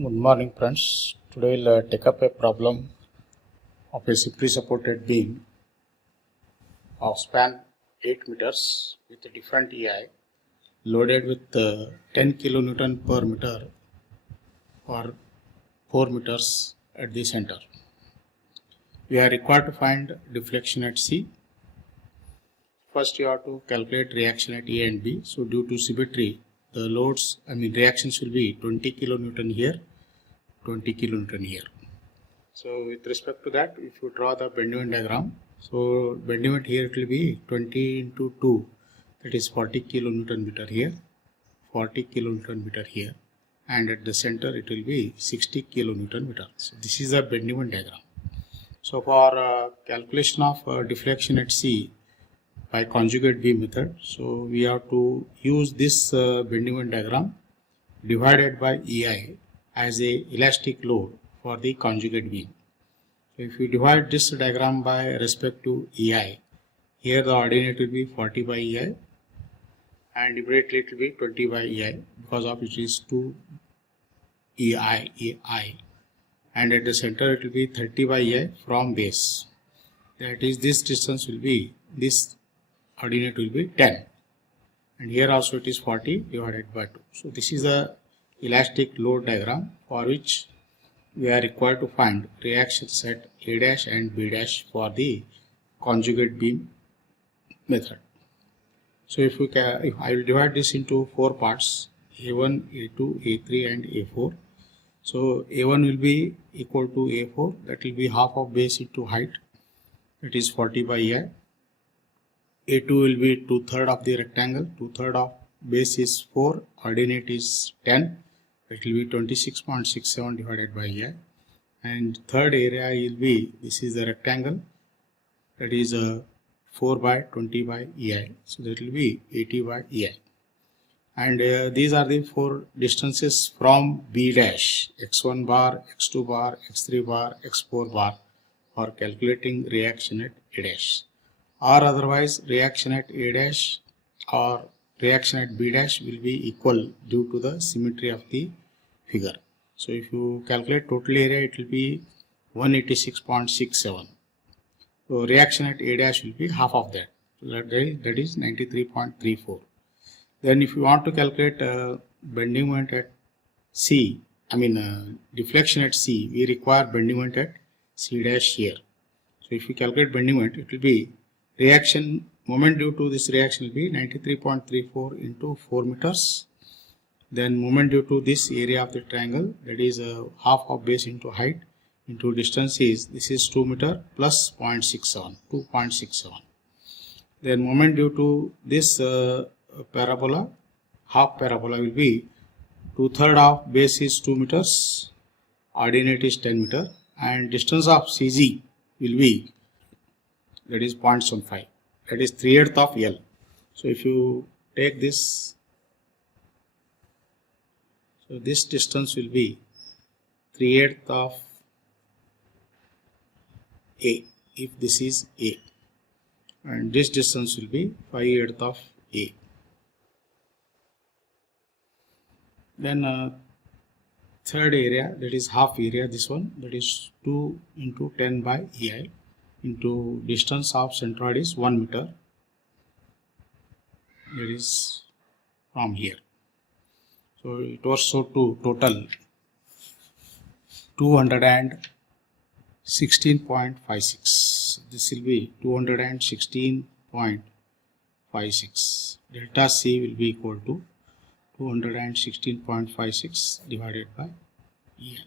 Good morning, friends. Today we'll take up a problem of a simply supported beam of span 8 meters with a different EI loaded with 10 kilonewton per meter for 4 meters at the center. We are required to find deflection at C. First, you have to calculate reaction at A and B. So, due to symmetry, the reactions will be 20 kilonewton here, 20 kilonewton here. So with respect to that, if you draw the bend moment diagram, so bend moment here it will be 20 into 2, that is 40 kilonewton meter here, 40 kilonewton meter here, and at the center it will be 60 kilonewton meter. So this is the bend moment diagram. So for calculation of deflection at C by conjugate beam method, so we have to use this bend moment diagram divided by EI as a elastic load for the conjugate beam. So if we divide this diagram by respect to EI, here the ordinate will be 40 by EI and immediately it will be 20 by EI because of it is 2 EI, and at the center it will be 30 by EI from base. That is, this distance will be, this ordinate will be 10, and here also it is 40 divided by 2. So this is a elastic load diagram for which we are required to find reactions at A dash and B dash for the conjugate beam method. So if I will divide this into 4 parts, A1, A2, A3 and A4. So A1 will be equal to A4, that will be half of base into height, that is 40 by EI. A2 will be 2/3 of the rectangle, 2/3 of base is 4, ordinate is 10, it will be 26.67 divided by EI, and third area will be, this is the rectangle, that is 4 by 20 by EI, so that will be 80 by EI. And these are the 4 distances from B dash, x1 bar, x2 bar, x3 bar, x4 bar for calculating reaction at A dash, or otherwise reaction at A dash or reaction at B dash will be equal due to the symmetry of the figure. So if you calculate total area, it will be 186.67. So reaction at A dash will be half of that. So that is 93.34. Then if you want to calculate bending moment at C, deflection at C, we require bending moment at C dash here. So if you calculate bending moment, it will be reaction moment due to this reaction will be 93.34 into 4 meters. Then moment due to this area of the triangle, that is half of base into height into distance is, this is 2 meter plus 0.67, 2.67. Then moment due to this parabola, half parabola will be 2/3 of base is 2 meters, ordinate is 10 meter, and distance of CG will be, that is 0.75, that is 3/8 of L. So if you take this, so this distance will be 3/8 of A, if this is A, and this distance will be 5/8 of A. Then third area, that is half area, this one, that is 2 into 10 by EI into distance of centroid is 1 meter, that is from here. So it works out to total 216.56. This will be 216.56. Delta C will be equal to 216.56 divided by EI.